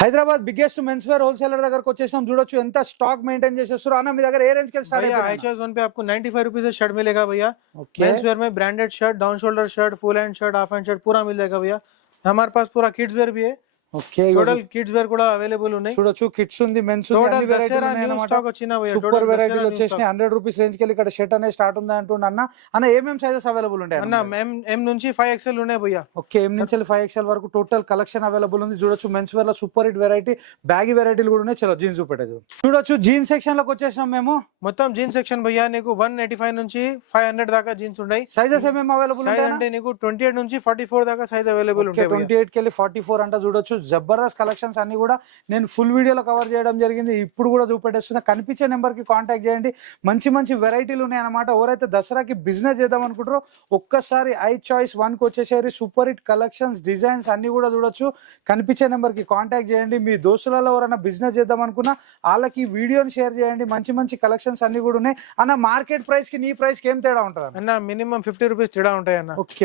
Hyderabad biggest men's wear wholesaler దగ్గరకు వచ్చేసాం. చూడొచ్చు ఎంత స్టాక్ మెయింటైन చేసేస్తారు అన్న. మీ దగ్గర ఏ రేంజ్ के स्टार्ट भैया आई चॉइस वन पे आपको 95 रुपीज से शर्ट मिलेगा भैया। मेंस वेयर में branded shirt, down shoulder shirt, full hand shirt, half hand shirt पूरा मिल जाएगा भैया। हमारे पास पूरा किड्स वेयर भी है। ఓకే टोटल किड्स वेयर కూడా అవైలబుల్ ఉన్నాయి। చూడొచ్చు కిడ్స్ ఉంది, మెన్స్ ఉంది, టోటల్ అన్ని వెరైటీలు దసరా ఉన్నాయి న్యూ అన్నమాట. స్టాక్ వచ్చినా భయ్యా, సూపర్ వెరైటీలు వచ్చేసినాయి. 100 రూపీస్ రేంజ్ కి ఇక్కడ షర్ట్ అనేది స్టార్ట్ ఉంది అంటుండ అన్న. అన్న ఏమేం సైజెస్ అవైలబుల్ ఉంటాయి అన్న? ఎం నుంచి 5XL ఉన్నాయి భయ్యా। ఓకే, ఎం నుంచి 5XL వరకు టోటల్ కలెక్షన్ అవైలబుల్ ఉంది. చూడొచ్చు మెన్స్ వేర్ లో సూపర్ హిట్ వెరైటీ బ్యాగీ వెరైటీలు కూడా ఉన్నాయి. చలో జీన్స్ చూపెట్టేది. చూడొచ్చు జీన్స్ సెక్షన్ లోకి వచ్చేసినాం మేము. మొత్తం జీన్స్ సెక్షన్ భయ్యా నీకు 185 నుంచి 500 దాకా జీన్స్ ఉన్నాయి। సైజెస్ ఏమేమి అవైలబుల్ సైజ్ ఉంటాయి అంటే నీకు 28 నుంచి 44 దాకా సైజ్ అవైలబుల్ ఉంటాయి భయ్యా। 28 కి 44 అంటే చూడొచ్చు జబర్దస్త్ కలెక్షన్స్ అన్ని కూడా నేను ఫుల్ వీడియోలో కవర్ చేయడం జరిగింది. ఇప్పుడు కూడా చూపెట్టేస్తున్నా. కనిపించే నెంబర్ కి కాంటాక్ట్ చేయండి. మంచి మంచి వెరైటీలు ఉన్నాయి అన్నమాట. ఎవరైతే దసరాకి బిజినెస్ చేద్దాం అనుకుంటారో ఒక్కసారి ఐ చాయిస్ 1 కి వచ్చేసేరి. సూపర్ హిట్ కలెక్షన్స్, డిజైన్స్ అన్ని కూడా చూడొచ్చు. కనిపించే నెంబర్ కి కాంటాక్ట్ చేయండి. మీ దోస్తులలో ఎవరైనా బిజినెస్ చేద్దాం అనుకున్నా వాళ్ళకి వీడియోని షేర్ చేయండి. మంచి మంచి కలెక్షన్స్ అన్ని కూడా ఉన్నాయి అన్న. మార్కెట్ ప్రైస్ కి నీ ప్రైస్ కి ఏం తేడా ఉంటుంది అన్న? మినిమం 50 రూపీస్ తేడా ఉంటాయి అన్న। ఓకే,